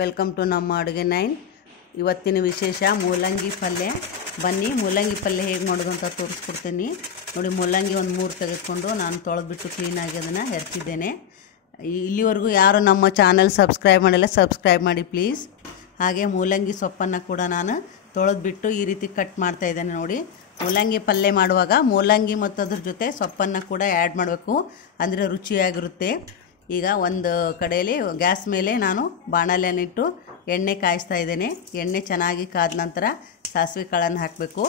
Welcome to ನಮ್ಮ ಅಡುಗೆ 9. ಇವತ್ತಿನ ವಿಶೇಷ ಮೂಲಂಗಿ ಪಲ್ಯ. ಬನ್ನಿ ಮೂಲಂಗಿ ಪಲ್ಯ ಹೇಗೆ ಮಾಡೋದು ಅಂತ ತೋರಿಸ್ಕೊಡ್ತೀನಿ ನೋಡಿ. ಮೂಲಂಗಿ ಒಂದು 3 ತೆಗೆದುಕೊಂಡು ನಾನು ತೊಳೆದ್ಬಿಟ್ಟು ಕ್ಲೀನಾಗಿ ಅದನ್ನು ಹೆರ್ತಿದ್ದೇನೆ. ಇಲ್ಲಿವರೆಗೂ ಯಾರು ನಮ್ಮ ಚಾನಲ್ ಸಬ್ಸ್ಕ್ರೈಬ್ ಮಾಡಿಲ್ಲ, ಸಬ್ಸ್ಕ್ರೈಬ್ ಮಾಡಿ ಪ್ಲೀಸ್. ಹಾಗೆ ಮೂಲಂಗಿ ಸೊಪ್ಪನ್ನು ಕೂಡ ನಾನು ತೊಳೆದ್ಬಿಟ್ಟು ಈ ರೀತಿ ಕಟ್ ಮಾಡ್ತಾ ಇದ್ದೇನೆ ನೋಡಿ. ಮೂಲಂಗಿ ಪಲ್ಯ ಮಾಡುವಾಗ ಮೂಲಂಗಿ ಮತ್ತು ಅದ್ರ ಜೊತೆ ಸೊಪ್ಪನ್ನು ಕೂಡ ಆ್ಯಡ್ ಮಾಡಬೇಕು, ಅಂದರೆ ರುಚಿಯಾಗಿರುತ್ತೆ. ಈಗ ಒಂದು ಕಡೆಯಲ್ಲಿ ಗ್ಯಾಸ್ ಮೇಲೆ ನಾನು ಬಾಣಲೆಯನ್ನಿಟ್ಟು ಎಣ್ಣೆ ಕಾಯಿಸ್ತಾ ಇದ್ದೇನೆ. ಎಣ್ಣೆ ಚೆನ್ನಾಗಿ ಕಾದ ನಂತರ ಸಾಸಿವೆ ಕಾಳನ್ನು ಹಾಕಬೇಕು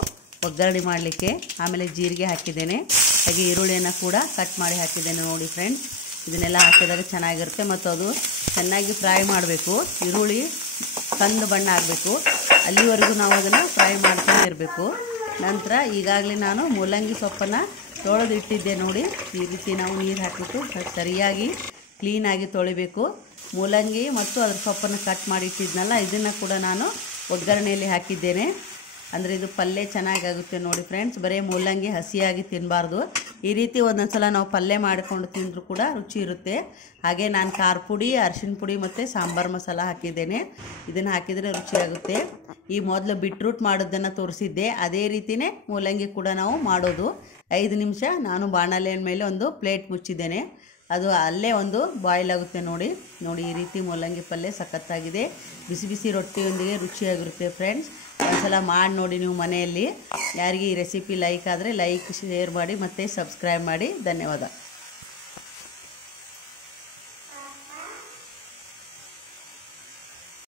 ಒಗ್ಗರಣೆ ಮಾಡಲಿಕ್ಕೆ. ಆಮೇಲೆ ಜೀರಿಗೆ ಹಾಕಿದ್ದೇನೆ, ಹಾಗೆ ಈರುಳ್ಳಿಯನ್ನು ಕೂಡ ಕಟ್ ಮಾಡಿ ಹಾಕಿದ್ದೇನೆ ನೋಡಿ ಫ್ರೆಂಡ್ಸ್. ಇದನ್ನೆಲ್ಲ ಹಾಕಿದಾಗ ಚೆನ್ನಾಗಿರುತ್ತೆ ಮತ್ತು ಅದು ಚೆನ್ನಾಗಿ ಫ್ರೈ ಮಾಡಬೇಕು. ಈರುಳ್ಳಿ ಕಂದು ಬಣ್ಣ ಆಗಬೇಕು, ಅಲ್ಲಿವರೆಗೂ ನಾವು ಅದನ್ನು ಫ್ರೈ ಮಾಡ್ತಾನೆ ಇರಬೇಕು. ನಂತರ ಈಗಾಗಲೇ ನಾನು ಮೂಲಂಗಿ ಸೊಪ್ಪನ್ನು ತೊಳೆದು ಇಟ್ಟಿದ್ದೆ ನೋಡಿ. ಈ ರೀತಿ ನಾವು ನೀರು ಹಾಕಿಬಿಟ್ಟು ಸರಿಯಾಗಿ ಕ್ಲೀನಾಗಿ ತೊಳಿಬೇಕು. ಮೂಲಂಗಿ ಮತ್ತು ಅದ್ರ ಸೊಪ್ಪನ್ನು ಕಟ್ ಮಾಡಿ ಇಟ್ಟಿದ್ನಲ್ಲ, ಇದನ್ನು ಕೂಡ ನಾನು ಒಗ್ಗರಣೆಯಲ್ಲಿ ಹಾಕಿದ್ದೇನೆ. ಅಂದರೆ ಇದು ಪಲ್ಯ ಚೆನ್ನಾಗಾಗುತ್ತೆ ನೋಡಿ ಫ್ರೆಂಡ್ಸ್. ಬರೀ ಮೂಲಂಗಿ ಹಸಿಯಾಗಿ ತಿನ್ನಬಾರ್ದು. ಈ ರೀತಿ ಒಂದೊಂದು ಸಲ ನಾವು ಪಲ್ಯ ಮಾಡಿಕೊಂಡು ತಿಂದರೂ ಕೂಡ ರುಚಿ ಇರುತ್ತೆ. ಹಾಗೆ ನಾನು ಖಾರ ಪುಡಿ, ಅರಿಶಿನ ಪುಡಿ ಮತ್ತು ಸಾಂಬಾರು ಮಸಾಲ ಹಾಕಿದ್ದೇನೆ. ಇದನ್ನು ಹಾಕಿದರೆ ರುಚಿಯಾಗುತ್ತೆ. ಈ ಮೊದಲು ಬೀಟ್ರೂಟ್ ಮಾಡೋದನ್ನು ತೋರಿಸಿದ್ದೆ, ಅದೇ ರೀತಿಯೇ ಮೂಲಂಗಿ ಕೂಡ ನಾವು ಮಾಡೋದು. 5 ನಿಮಿಷ ನಾನು ಬಾಣಲೆಯ ಮೇಲೆ ಒಂದು ಪ್ಲೇಟ್ ಮುಚ್ಚಿದ್ದೇನೆ, ಅದು ಅಲ್ಲೇ ಒಂದು ಬಾಯ್ಲ್ ಆಗುತ್ತೆ ನೋಡಿ. ಈ ರೀತಿ ಮೂಲಂಗಿ ಪಲ್ಯ ಸಖತ್ತಾಗಿದೆ. ಬಿಸಿ ಬಿಸಿ ರೊಟ್ಟಿಯೊಂದಿಗೆ ರುಚಿಯಾಗಿರುತ್ತೆ ಫ್ರೆಂಡ್ಸ್. ಒಂದ್ಸಲ ಮಾಡಿ ನೋಡಿ ನೀವು ಮನೆಯಲ್ಲಿ. ಯಾರಿಗೆ ಈ ರೆಸಿಪಿ ಲೈಕ್ ಆದರೆ ಲೈಕ್, ಶೇರ್ ಮಾಡಿ ಮತ್ತು ಸಬ್ಸ್ಕ್ರೈಬ್ ಮಾಡಿ. ಧನ್ಯವಾದ.